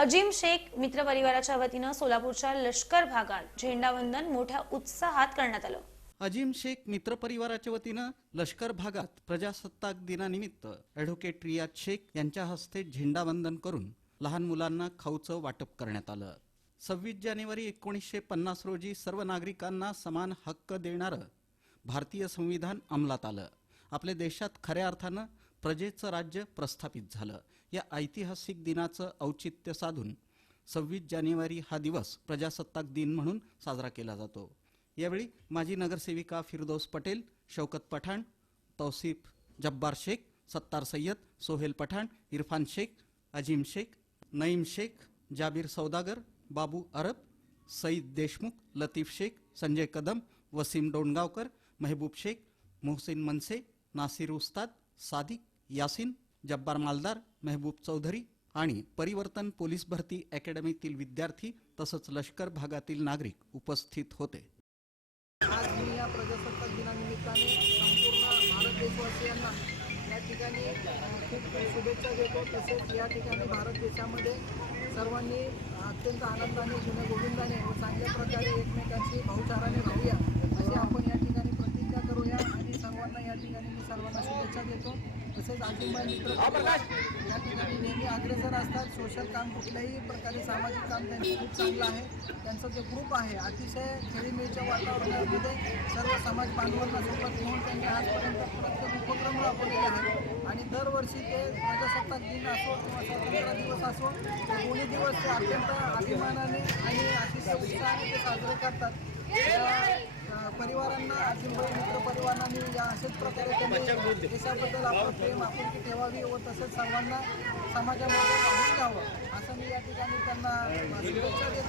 अजिम शेख मित्र परिवाराच्या वतीनं सोलापूरच्या लष्कर भागात झेंडावंदन मोठ्या उत्साहात करण्यात आलं. अजिम शेख मित्र परिवाराच्या वतीनं लष्कर भागात प्रजासत्ताक दिनानिमित्त ॲडव्होकेट रियाज शेख यांच्या हस्ते झेंडावंदन करून लहान मुलांना खाऊचं वाटप करण्यात आलं. सव्वीस जानेवारी एकोणीसशे पन्नास रोजी सर्व नागरिकांना समान हक्क देणारं भारतीय संविधान अंमलात आलं. आपल्या देशात खऱ्या अर्थानं प्रजेचं राज्य प्रस्थापित झालं. या ऐतिहासिक दिनाचं औचित्य साधून सव्वीस जानेवारी हा दिवस प्रजासत्ताक दिन म्हणून साजरा केला जातो. यावेळी माजी नगरसेविका फिरदौस पटेल शौकत पठाण तौसिफ जब्बार शेख सत्तार सय्यद सोहेल पठाण इरफान शेख अजीम शेख नईम शेख जाबीर सौदागर बाबू अरब सईद देशमुख लतीफ शेख संजय कदम वसीम डोणगावकर मेहबूब शेख मोहसिन मनसे नासिर उस्ताद सादिक यासिन जब्बार मालदार मेहबूब चौधरी आणि परिवर्तन पोलीस भरती अकॅडमीतील विद्यार्थी तसंच लष्कर भागातील नागरिक उपस्थित होते. आज मी या प्रजासत्ताक दिनानिमित्ताने संपूर्ण भारत देशवासियांना या ठिकाणी खूप शुभेच्छा देतो. तसेच या ठिकाणी भारत देशामध्ये सर्वांनी अत्यंत आनंदाने जुन्या व चांगल्या प्रकारे एकमेकांशी भाऊचाराने राहूया अशी आपण या ठिकाणी प्रतिज्ञा करूया आणि सर्वांना या ठिकाणी मी सर्वांना शुभेच्छा देतो. तसेच अजिंबाई मित्र या ठिकाणी नेहमी अग्रेसर असतात. सोशल काम कुठल्याही प्रकारे सामाजिक काम त्यांचं खूप चांगलं आहे. त्यांचं जे ग्रुप आहे अतिशय खेळीमेळीच्या वातावरणामध्ये सर्व समाज बांधवांना सोबत घेऊन त्यांनी आजपर्यंत प्रत्येक उपक्रम राबवलेले आहेत आणि दरवर्षी ते प्रजासत्ताक दिन असो किंवा स्वातंत्र्य दिवस असो दोन्ही दिवस ते अत्यंत अभिमानाने आणि अतिशय उत्साहाने ते साजरे करतात. त्या, अ, परिवारांना अजिंबाई मित्र परिवारांना मी या अशाच प्रकारे त्यांनी देशाबद्दल आपलं प्रेम आपुलकी ठेवावी व तसेच सर्वांना समाजामध्ये घ्यावं असं मी या ठिकाणी त्यांना शुभेच्छा देतो.